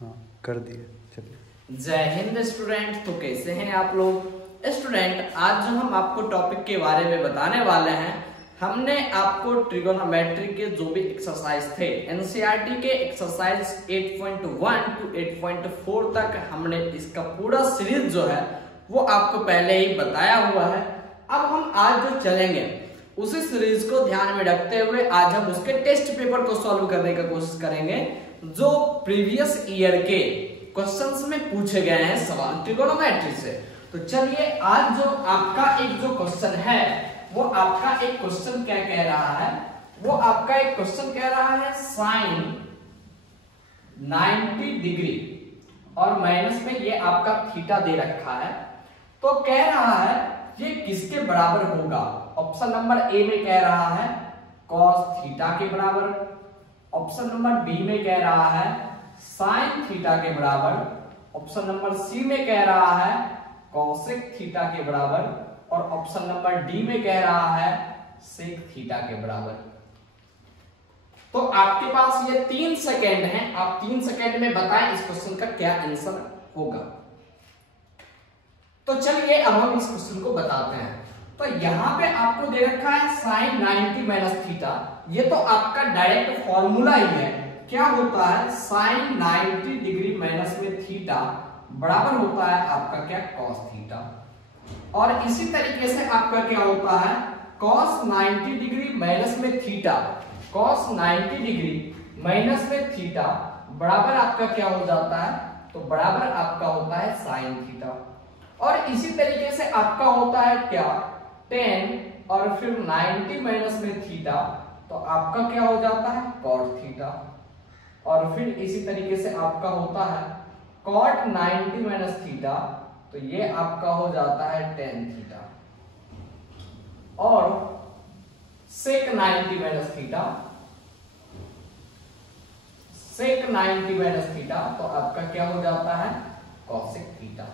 हाँ कर दिए, चलिए। जय हिंद स्टूडेंट। तो कैसे हैं आप लोग स्टूडेंट? आज जो हम आपको टॉपिक के बारे में बताने वाले हैं, हमने आपको ट्रिगोनोमेट्री के जो भी एक्सरसाइज थे एनसीईआरटी के एक्सरसाइज 8.1 टू 8.4 तक हमने इसका पूरा सीरीज जो है वो आपको पहले ही बताया हुआ है। अब हम आज जो चलेंगे उसी सीरीज को ध्यान में रखते हुए आज हम उसके टेस्ट पेपर को सॉल्व करने का कोशिश करेंगे जो प्रीवियस ईयर के क्वेश्चंस में पूछे गए हैं सवाल ट्रिगोनोमेट्री से। तो चलिए आज जो आपका एक जो क्वेश्चन है वो आपका एक क्वेश्चन क्या कह रहा है, वो आपका एक क्वेश्चन कह रहा है साइन 90 डिग्री और माइनस में ये आपका थीटा दे रखा है। तो कह रहा है ये किसके बराबर होगा। ऑप्शन नंबर ए में कह रहा है कॉस थीटा के बराबर, ऑप्शन नंबर बी में कह रहा है साइन थीटा के बराबर, ऑप्शन नंबर सी में कह रहा है कॉसेक थीटा के बराबर और ऑप्शन नंबर डी में कह रहा है सेक थीटा के बराबर। तो आपके पास ये 3 सेकेंड हैं, आप 3 सेकेंड में बताएं इस क्वेश्चन का क्या आंसर होगा। तो चलिए अब हम इस क्वेश्चन को बताते हैं। तो यहां पे आपको दे रखा है साइन 90 माइनस थीटा, ये तो आपका डायरेक्ट फॉर्मूला ही है। क्या होता है साइन 90 डिग्री माइनस में थीटा बराबर होता है आपका क्या कॉस थीटा। और इसी तरीके से आपका क्या होता है कॉस 90 डिग्री माइनस में थीटा, कॉस 90 डिग्री माइनस में थीटा बराबर आपका क्या हो जाता है, तो बराबर आपका होता है साइन थीटा। और इसी तरीके से आपका होता है क्या 10 और फिर 90 माइनस में थीटा, तो आपका क्या हो जाता है कॉट थीटा। और फिर इसी तरीके से आपका होता है कॉट 90 माइनस थीटा, तो ये आपका हो जाता है टेन थीटा। और सेक 90 माइनस थीटा, सेक 90 माइनस थीटा, तो आपका क्या हो जाता है कॉसेक थीटा,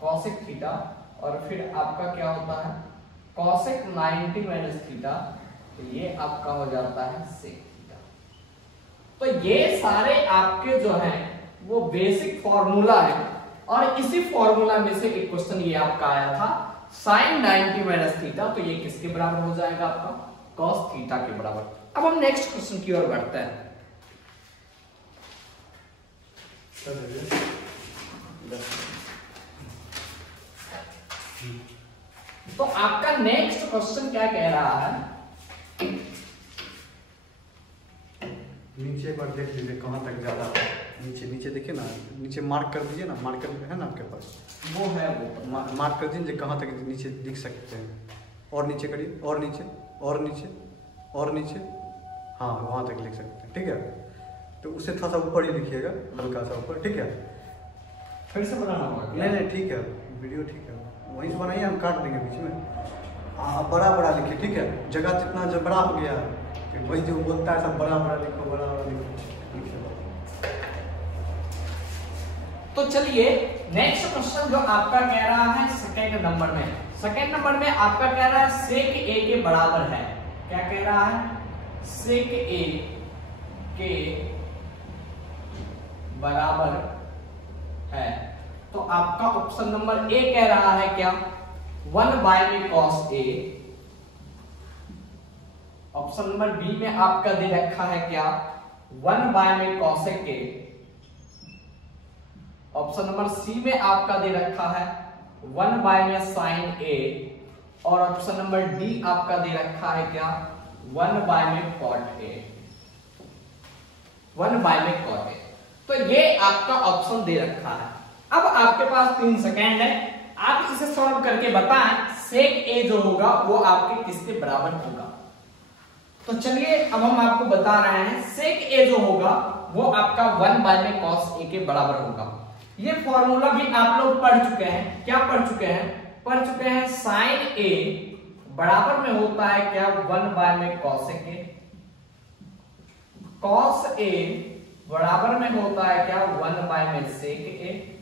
कॉसेक थीटा। और फिर आपका क्या होता है कॉसेक 90 माइनस थीटा, तो ये आपका हो जाता है सेक थीटा। तो ये सारे आपके जो हैं वो बेसिक फॉर्मूला है और इसी फॉर्मूला में से एक क्वेश्चन ये आपका आया था साइन 90 माइनस थीटा, तो ये किसके बराबर हो जाएगा आपका कॉस थीटा के बराबर। अब हम नेक्स्ट क्वेश्चन की ओर बढ़ते हैं। तो आपका नेक्स्ट क्वेश्चन क्या कह रहा है, नीचे पर देख लीजिए कहाँ तक ज्यादा है। नीचे नीचे देखिए ना, नीचे मार्क कर दीजिए ना, मार्कर है ना आपके पास, वो है वो मार्क कर दीजिए कहाँ तक नीचे दिख सकते हैं। और नीचे करिए, और नीचे, और नीचे, और नीचे, हाँ वहाँ तक लिख सकते हैं, ठीक है। तो उससे थोड़ा सा ऊपर ही लिखिएगा, हल्का सा ऊपर, ठीक है। फिर से बनाना होगा? नहीं नहीं ठीक है, वीडियो ठीक है, वहीं से बनाइए, हम काट देंगे बीच में। हाँ बड़ा बड़ा लिखिए, ठीक है। जगह जितना जब बड़ा हो गया फिर वही जो बोलता है सब बड़ा बड़ा लिखो, बड़ा बड़ा लिखो। तो चलिए नेक्स्ट क्वेश्चन जो आपका कह रहा है सेकंड नंबर में, सेकंड नंबर में आपका कह रहा है सेक ए के बराबर है। क्या कह रहा है सेक ए के बराबर है। तो आपका ऑप्शन नंबर ए कह रहा है क्या 1 बाय में cos A, option number B में आपका दे रखा है क्या 1 बाय में cosec A, option number C में आपका दे रखा है 1 बाय में साइन ए और ऑप्शन नंबर डी आपका दे रखा है क्या 1 बाय में कॉट ए, 1 बाय में कॉट ए। तो ये आपका ऑप्शन दे रखा है। अब आपके पास 3 सेकेंड है, आप इसे सॉल्व करके बताएं सेक ए जो होगा वो आपके किसके बराबर होगा। तो चलिए अब हम आपको बता रहे हैं सेक ए जो होगा वो आपका 1 बाय में कॉस ए के बराबर होगा। ये फॉर्मूला भी आप लोग पढ़ चुके हैं। क्या पढ़ चुके हैं? पढ़ चुके हैं साइन ए बराबर में होता है क्या 1 बाय में कॉसेक ए, कॉस ए बराबर में होता है क्या 1 बाय में सेक ए,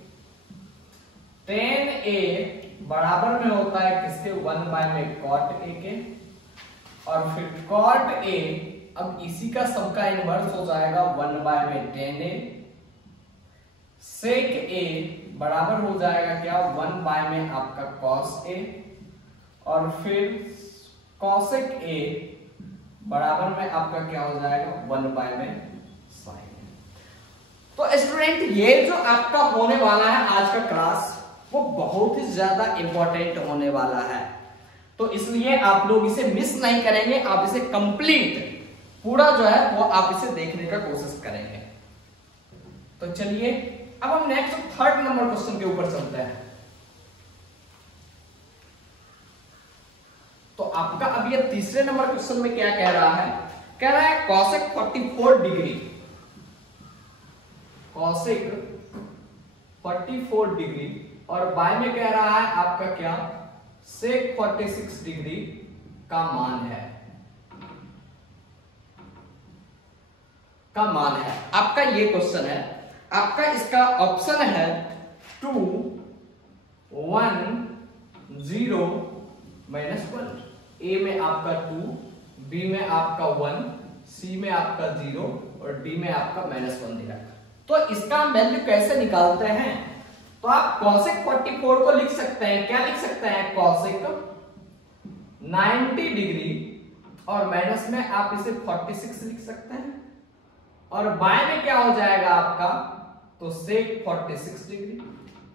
टेन ए बराबर में होता है किसके 1 बाय में कॉट ए के, और फिर कॉट ए अब इसी का सबका इनवर्स हो जाएगा 1/10a। सेक a बराबर हो जाएगा क्या 1 में आपका cos a, और फिर cosec a बराबर में आपका क्या हो जाएगा 1 में sin a। तो स्टूडेंट ये जो आपका होने वाला है आज का क्लास वो बहुत ही ज्यादा इंपॉर्टेंट होने वाला है, तो इसलिए आप लोग इसे मिस नहीं करेंगे, आप इसे कंप्लीट पूरा जो है वो आप इसे देखने का कोशिश करेंगे। तो चलिए अब हम नेक्स्ट 3rd नंबर क्वेश्चन के ऊपर चलते हैं। तो आपका अब ये 3रे नंबर क्वेश्चन में क्या कह रहा है, कह रहा है cosec 44 डिग्री, cosec 44 डिग्री, और बाय में कह रहा है आपका क्या sec 46 डिग्री का मान है, आपका ये क्वेश्चन है। आपका इसका ऑप्शन है 2 1 0 -1। ए में आपका 2, बी में आपका 1, सी में आपका 0 और डी में आपका -1 दिया। तो इसका वैल्यू कैसे निकालते हैं, तो आप cosec 44 को लिख सकते हैं, क्या लिख सकते हैं cosec 90 डिग्री और माइनस में आप इसे 46 लिख सकते हैं, और बाय में क्या हो जाएगा आपका तो sec 46 डिग्री।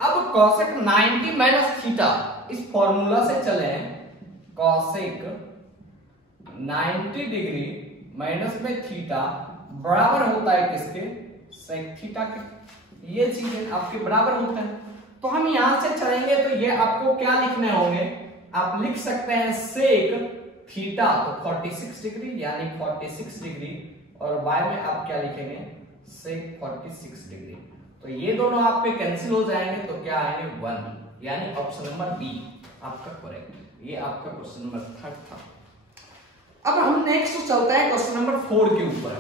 अब cosec 90 माइनस थीटा, इस फॉर्मूला से चले, cosec 90 डिग्री माइनस में थीटा बराबर होता है किसके, sec थीटा के। ये चीजें आपके बराबर होते हैं, तो हम यहां से चलेंगे तो ये आपको क्या लिखने होंगे, आप लिख सकते हैं sec थीटा तो 46 डिग्री यानी 46 डिग्री, और y में आप क्या लिखेंगे sec 46 डिग्री। तो ये दोनों आप पे कैंसिल हो जाएंगे, तो क्या आएंगे 1, यानी ऑप्शन नंबर बी आपका करेक्ट। ये आपका क्वेश्चन नंबर 3 था। अब हम नेक्स्ट चलते हैं क्वेश्चन नंबर 4 के ऊपर।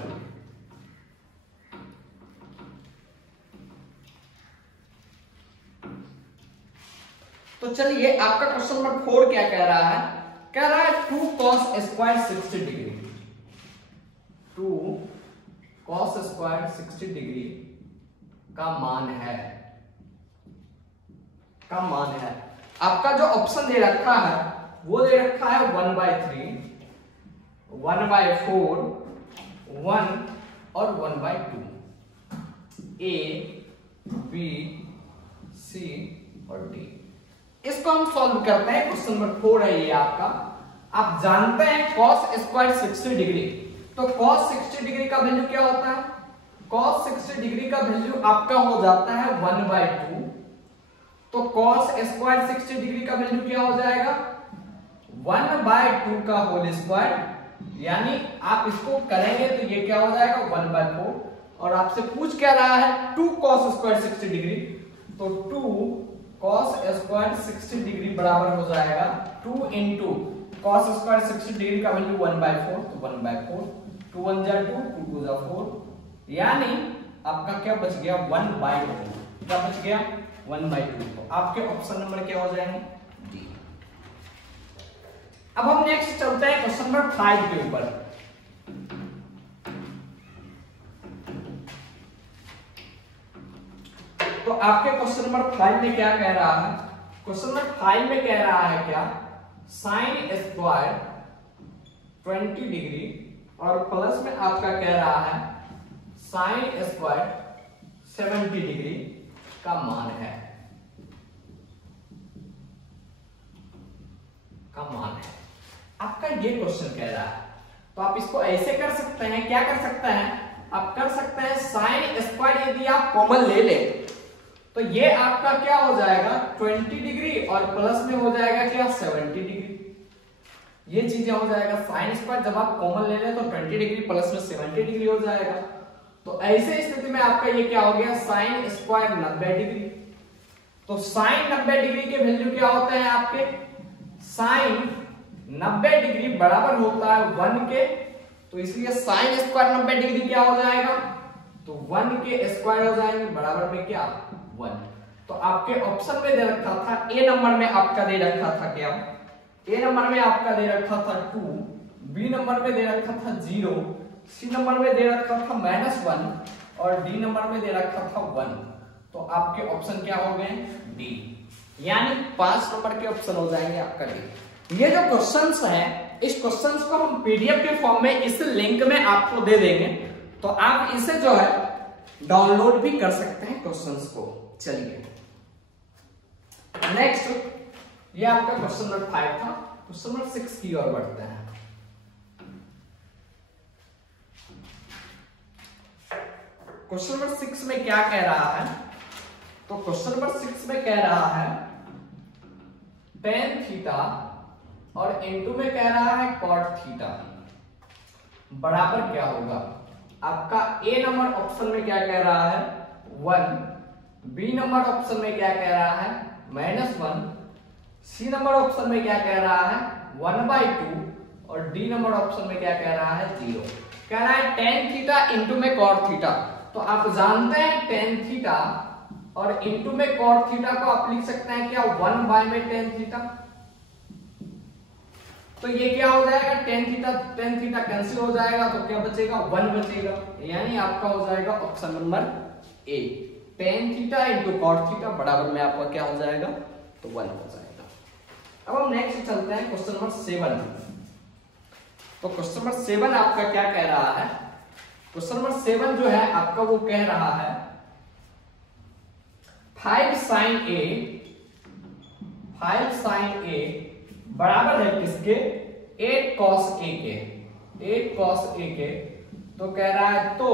तो चलिए आपका क्वेश्चन नंबर 4 क्या कह रहा है, कह रहा है 2 cos square 60 degree, 2 cos square 60 degree का मान है, आपका जो ऑप्शन दे रखा है वो दे रखा है 1/3, 1/4, 1 और 1/2, ए बी सी और डी। इसको हम सॉल्व करते हैं, क्वेश्चन नंबर 4 है ये आपका। आप जानते हैं cos स्क्वायर 60 डिग्री, तो cos 60 डिग्री का वैल्यू क्या होता है, cos 60 डिग्री का वैल्यू आपका हो जाता है 1/2, तो cos स्क्वायर 60 डिग्री का वैल्यू क्या हो जाएगा 1/2 का होल स्क्वायर, यानी आप इसको करेंगे तो ये क्या हो जाएगा 1/4, और आपसे पूछ क्या रहा है 2 cos स्क्वायर 60 डिग्री, तो 2 cos स्क्वायर 60 डिग्री बराबर हो जाएगा 2 इंटू cos स्क्वायर 60 डिग्री का वैल्यू 1/4, तो 1/4, 2 1 जा 2, 2 2 जा 4, यानी आपका क्या बच गया 1/2, क्या बच गया 1/2। तो आपके ऑप्शन नंबर क्या हो जाएंगे डी। अब हम नेक्स्ट चलते हैं क्वेश्चन नंबर 5 के ऊपर। तो आपके क्वेश्चन नंबर 5 में क्या कह रहा है, क्वेश्चन नंबर 5 में कह रहा है क्या sin स्क्वायर 20 डिग्री और प्लस में आपका कह रहा है sin स्क्वायर 70 डिग्री का मान है, आपका ये क्वेश्चन कह रहा है। तो आप इसको ऐसे कर सकते हैं, क्या कर सकते हैं आप कर सकते हैं sin स्क्वायर यदि आप कॉमन ले ले तो ये आपका क्या हो जाएगा 20 डिग्री और प्लस में हो जाएगा क्या 70 डिग्री, ये चीजें हो जाएगा। sin स्क्वायर जब आप कॉमन ले लें तो 20 डिग्री प्लस में 70 डिग्री हो जाएगा। तो ऐसे स्थिति में आपका ये क्या हो गया sin स्क्वायर 90 डिग्री। तो sin 90 डिग्री के वैल्यू क्या होते हैं आपके, sin 90 डिग्री बराबर होता है 1 के, तो इसलिए sin स्क्वायर 90 डिग्री क्या हो जाएगा तो 1 के स्क्वायर हो जाएंगे बराबर में क्या 1। तो आपके ऑप्शन में दे रखा था ए नंबर में आपका दे रखा था क्या, ए नंबर में आपका दे रखा था 2, बी नंबर में दे रखा था 0, सी नंबर में दे रखा था -1 और डी नंबर में दे रखा था 1। तो आपके ऑप्शन क्या हो गए? डी, यानी 5 नंबर के ऑप्शन हो जाएंगे आपका डी। ये जो क्वेश्चंस है, इस क्वेश्चंस को हम पीडीएफ के फॉर्म में इस लिंक में आपको दे देंगे, तो आप इसे जो है डाउनलोड भी कर सकते हैं क्वेश्चंस को। चलिए नेक्स्ट, ये आपका क्वेश्चन नंबर 5 था। क्वेश्चन नंबर 6 की ओर बढ़ते हैं। क्वेश्चन नंबर 6 में क्या कह रहा है? तो क्वेश्चन नंबर 6 में कह रहा है tan थीटा और इनटू में कह रहा है cot थीटा बराबर क्या होगा? आपका ए नंबर ऑप्शन में क्या कह रहा है? 1, बी नंबर ऑप्शन में क्या कह रहा है? -1, सी नंबर ऑप्शन में क्या कह रहा है? 1/2 और डी नंबर ऑप्शन में क्या कह रहा है? 0। कह रहा है tan थीटा इंटू में cot थीटा। तो आप जानते हैं tan थीटा और इंटू में cot थीटा को आप लिख सकते हैं क्या? 1 में tan थीटा। तो ये क्या हो जाएगा? tan थीटा कैंसिल हो जाएगा, तो क्या बचेगा? 1 बचेगा, यानी आपका हो जाएगा option number A, tan theta into cot theta बराबर में आपका क्या हो जाएगा? तो 1 हो जाएगा। अब हम नेक्स्ट चलते हैं क्वेश्चन नंबर 7। तो क्वेश्चन नंबर 7 आपका क्या कह रहा है? क्वेश्चन नंबर 7 जो है आपका वो कह रहा है 5 sin a बराबर है किसके? 8 cos a के। 8 cos a के। तो कह रहा है तो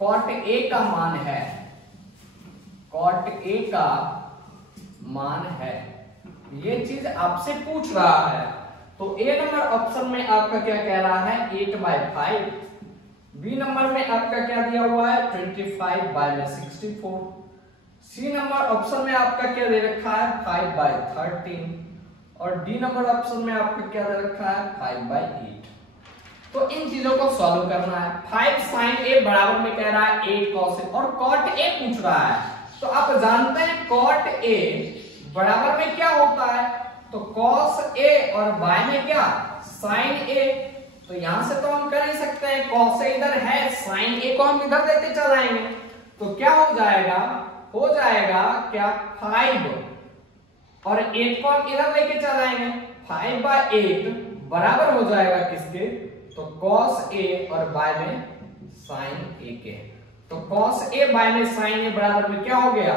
cot a का मान है, cot a का मान है, ये चीज आपसे पूछ रहा है। तो ए नंबर ऑप्शन में आपका क्या कह रहा है? 8/5। बी नंबर में आपका क्या दिया हुआ है? 25/64। सी नंबर ऑप्शन में आपका क्या दे रखा है? 5/13 और डी नंबर ऑप्शन में आपका क्या दे रखा है? 5/8। तो इन चीजों को सॉल्व करना है। 5 sin a बराबर में कह रहा है 8 cos a और cot a पूछ रहा है। तो आप जानते हैं cot a बराबर में क्या होता है? तो cos a और y में क्या? sin a। तो यहां से तो हम कर ही सकते हैं, cos a इधर है, sin a को हम इधर देते चल जाएंगे। तो क्या हो जाएगा? हो जाएगा क्या? 5 और 8 को हम इधर लेके चल आएंगे, 5/8 बराबर हो जाएगा किसके? तो cos a और y में sin a के। तो cos a y में sin a बराबर में क्या हो गया?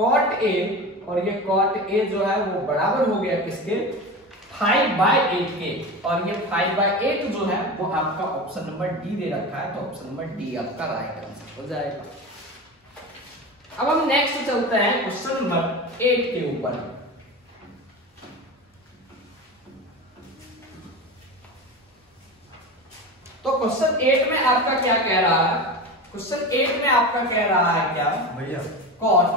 cot a और ये cot a जो है वो बराबर हो गया किसके? 5/8 के। और ये 5/8 जो है वो आपका ऑप्शन नंबर डी दे रखा है, तो ऑप्शन नंबर डी आपका राइट आंसर हो जाएगा। अब हम नेक्स्ट चलते हैं क्वेश्चन नंबर 8 के ऊपर। तो क्वेश्चन 8 में आपका क्या कह रहा है? क्वेश्चन 8 में आपका कह रहा है क्या? भैया cot